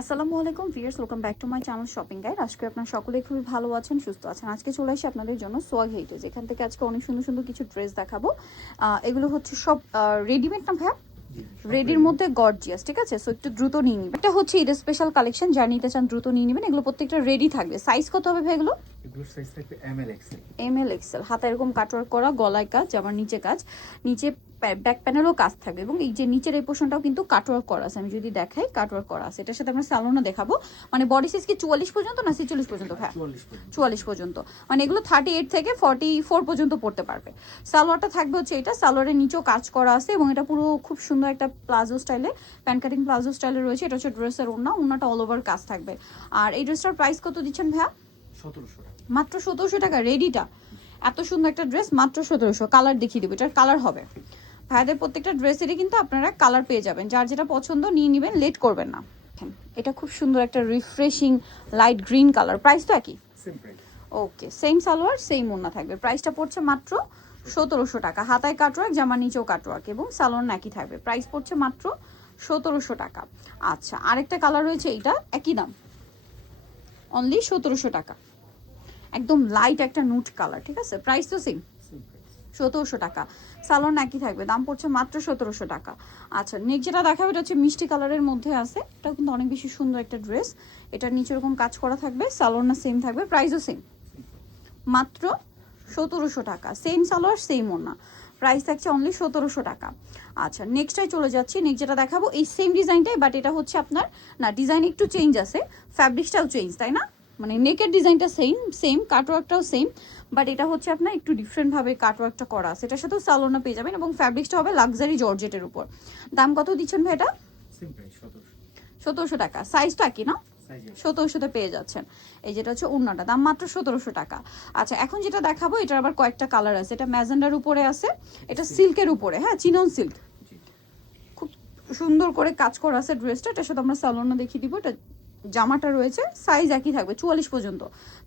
আসসালামু আলাইকুম viewers, welcome back to my channel shopping guide. আজকে আপনারা সকলেই খুবই ভালো আছেন, সুস্থ আছেন। আজকে চলে আসি আপনাদের জন্য সোয়াগ হেরিটেজ। এখান থেকে আজকে অনেক সুন্দর সুন্দর কিছু ড্রেস দেখাবো। এগুলো হচ্ছে সব রেডিমেড না ভাইয়া, রেডির মধ্যে গর্জিয়াস, ঠিক আছে? সো একটু দ্রুত নিয়ে নিবেন। এটা হচ্ছে ঈদ স্পেশাল কালেকশন, যা নিতে চান দ্রুত নিয়ে নেবেন। এগুলো প্রত্যেকটা রেডি থাকবে। সাইজ কত হবে ভাই এগুলো? এগুলোর সাইজ থাকবে এমএল এক্সএল। ML Excel. হাতে এরকম কাটওয়ার্ক করা, গলায় কাজ, জামার নিচে কাজ, নিচে ব্যাক প্যানেলও কাজ থাকবে এবং এই যে নিচের এই পোর্শনটাও কিন্তু কাটওয়ার্ক করা আছে। আমি যদি দেখাই কাটওয়ার্ক করা আছে। এটার সাথে আমরা স্যালোনও দেখাবো। মানে বডি সাইজ কি 44 পর্যন্ত না 46 পর্যন্ত ভাই? 44 পর্যন্ত। মানে এগুলো 38 থেকে 44 পর্যন্ত পড়তে পারবে। সালোয়ারটা থাকবে হচ্ছে এটা, সালোয়ারের নিচেও কাজ করা আছে এবং এটা পুরো খুব সুন্দর একটা প্লাজো স্টাইলে, প্যান কাটিং প্লাজো স্টাইলে রয়েছে। এটা হচ্ছে ড্রেসের ওড়নাটা অল ওভার কাজ থাকবে। আর এই ড্রেসটার প্রাইস কত দিচ্ছেন ভাইয়া? 1700 টাকা। মাত্র 1700 টাকা রেডিটা। এত সুন্দর একটা ড্রেস মাত্র 1700। কালার দেখিয়ে দেবো, এটার কালার হবে। ভাইদের প্রত্যেকটা ড্রেসেরই কিন্তু আপনারা কালার পেয়ে যাবেন। যার যেটা পছন্দ নিয়ে নেবেন, লেট করবেন না। এটা খুব সুন্দর একটা refreshing light green colour. Price তো একই? Same price. Okay, same salwar same ওড়না থাকবে। প্রাইসটা পড়ছে মাত্র 1700 টাকা। হাতায় কাটওয়ার্ক, জামা নিচেও কাটওয়ার্ক এবং সালোয়ার একই থাকবে। প্রাইস পড়ছে মাত্র 1700 টাকা। আচ্ছা, আরেকটা কালার রয়েছে, এইটা একই দাম, অনলি 1700 টাকা। একদম লাইট একটা নুট কালার, ঠিক আছে? প্রাইস তো সেম, 1700 টাকা। সালোয়ার একই থাকবে, দাম পড়ছে মাত্র 1700 টাকা। আচ্ছা, নেক্সট যেটা দেখাবো এটা হচ্ছে মিষ্টি কালারের মধ্যে আছে। এটা কিন্তু অনেক বেশি সুন্দর একটা ড্রেস। এটার নিচে এরকম কাজ করা থাকবে, সালোয়ার সেম থাকবে, প্রাইসও সেম, মাত্র 1700 টাকা। সেম সালোয়ার সেম ওড়না, প্রাইস থাকছে অনলি 1700 টাকা। আচ্ছা, নেক্সটটাই চলে যাচ্ছি। নেক্সট যেটা দেখাবো এই সেম ডিজাইনটাই, বাট এটা হচ্ছে আপনার না, ডিজাইন একটু চেঞ্জ আছে, ফ্যাব্রিক্সটাও চেঞ্জ, তাই না? মানে নেকের ডিজাইনটা সেম কাটওয়ার্কটাও সেম, বাট এটা হচ্ছে আপনার একটু ডিফারেন্টভাবে কাটওয়ার্কটা করা আছে। এটার সাথেও সালোনা পেয়ে যাবেন এবং ফ্যাব্রিক্সটা হবে লাক্সারি জর্জেটের উপর। দাম কত দিচ্ছেন ভাই এটা? সেম প্রাইস 1700 টাকা। সাইজ তো একই না? 1700-তে পেয়ে যাচ্ছেন। এই যেটা হচ্ছে ওড়নাটা, দাম মাত্র 1700 টাকা। আচ্ছা, এখন যেটা দেখাবো এটার আবার কয়েকটা কালার আছে। এটা ম্যাজেন্ডার উপরে আছে, এটা সিল্কের উপরে, হ্যাঁ চিনন সিল্ক, খুব সুন্দর করে কাজ করা আছে ড্রেসটা। এটার সাথে আমরা সালোনা দেখিয়ে দিব। এটা জামাটা রয়েছে, সাইজ একই থাকবে 44 পর্যন্ত,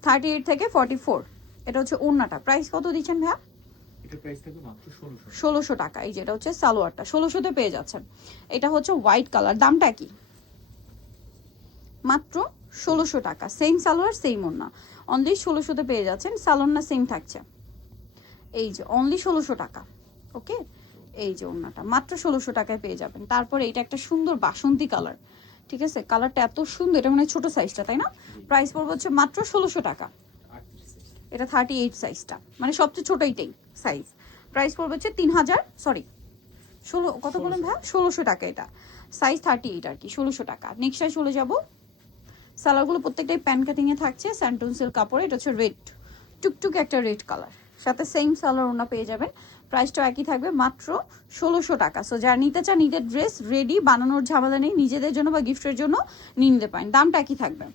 38 থেকে 44। এটা হচ্ছে ওড়নাটা। প্রাইস কত দিচ্ছেন ভাইয়া? এটা প্রাইস থাকবে মাত্র 1600 টাকা। এই যে এটা হচ্ছে সালোয়ারটা, 1600-তে পেয়ে যাচ্ছেন। এটা হচ্ছে হোয়াইট কালার, দামটা কি? মাত্র 1600 টাকা। সেম সালোয়ার সেম ওড়না, অনলি 1600-তে পেয়ে যাচ্ছেন। সালোয়ার সেম থাকছে। এই যে অনলি 1600 টাকা। ওকে, এই যে ওড়নাটা মাত্র 1600 টাকায় পেয়ে যাবেন। তারপরে এটা একটা সুন্দর বাসন্তী কালার, ঠিক আছে? কালারটা এত সুন্দর, এটা মানে ছোট সাইজটা, তাই না? প্রাইস পড়বে হচ্ছে মাত্র 1600 টাকা। এটা 38 সাইজটা, মানে সবচেয়ে ছোট এইটাই সাইজ। প্রাইস পড়বে হচ্ছে 3000, সরি 16, কত বলেন ভাই? 1600 টাকা। এটা সাইজ 38 আর কি, 1600 টাকা। নেক্সটে চলে যাব। সালোয়ারগুলো প্রত্যেকটাই প্যান কাটিংয়ে থাকছে, স্যান্টন সিল্ক কাপড়ে। এটা হচ্ছে রেড, টুকটুকে একটা রেড কালার, সাথে সেম সালোয়ার ওনা পেয়ে যাবেন। প্রাইসটাও একই থাকবে, মাত্র 1600 টাকা। সো যারা নিতে চান, ঈদের ড্রেস রেডি, বানানোর ঝামেলা নেই, নিজেদের জন্য বা গিফটের জন্য নিয়ে নিতে পারেন। দামটা একই থাকবে।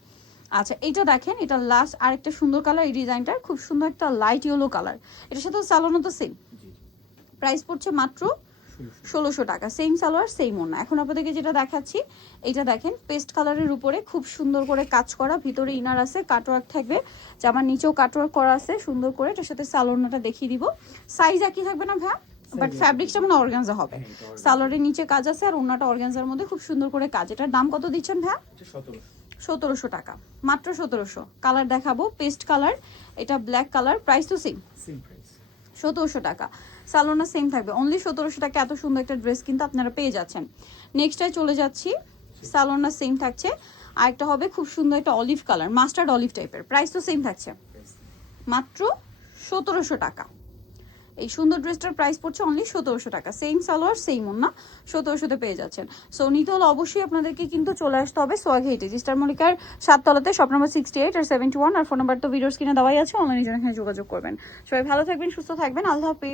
আচ্ছা, এটা দেখেন, এটা লাস্ট আরেকটা সুন্দর কালার। এই ডিজাইনটার খুব সুন্দর একটা লাইট ইয়েলো কালার। এটার সাথে সালোয়ারও তো সেম। প্রাইস পড়ছে মাত্র 1600 টাকা। সেম সালোয়ার সেম ওড়না। এখন আপনাদেরকে যেটা দেখাচ্ছি, এটা দেখেন পেস্ট কালারের উপরে খুব সুন্দর করে কাজ করা, ভিতরে ইনার আছে, কাটওয়ার্ক থাকবে, জামার নিচেও কাটওয়ার্ক করা আছে সুন্দর করে। এটার সাথে সালোয়ারটা দেখিয়ে দিব। সাইজ একই থাকবে না ভাই? বাট ফ্যাব্রিকটা মানে অর্গানজা হবে। সালোয়ারের নিচে কাজ আছে আর ওড়নাটা অর্গানজার মধ্যে খুব সুন্দর করে কাজ। এটার দাম কত দিচ্ছেন ভাই? 1700 টাকা, মাত্র 1700। কালার দেখাবো, পেস্ট কালার, এটা ব্ল্যাক কালার। প্রাইস তো সেম, 1700 টাকা। সালোনা সেম থাকবে, অনলি 1700 টাকা। এত সুন্দর একটা ড্রেস কিন্তু আপনারা পেয়ে যাচ্ছেন। নেক্সটে চলে যাচ্ছি। সালোনা সেম থাকছে, আর একটা হবে খুব সুন্দর একটা অলিভ কালার, মাস্টার্ড অলিভ টাইপের। প্রাইস তো সেম থাকছে, মাত্র 1700 টাকা। এই সুন্দর ড্রেসটার প্রাইস পড়ছে অনলি 1700 টাকা। সেম সালোয়ার সেম ওড়না, 1700-তে পেয়ে যাচ্ছেন। সো নিতে হলে অবশ্যই আপনাদেরকে কিন্তু চলে আসতে হবে সোয়াগ হেরিটেজ, স্টার মল্লিকার 7 তলাতে, শপ নাম্বার 68 আর 71। আর ফোন নাম্বার তো ভিডিওর স্ক্রিনে দেওয়াই আছে, অনলাইনে জন্য এখানে যোগাযোগ করবেন। সবাই ভালো থাকবেন, সুস্থ থাকবেন, আল্লাহ হাফেজ।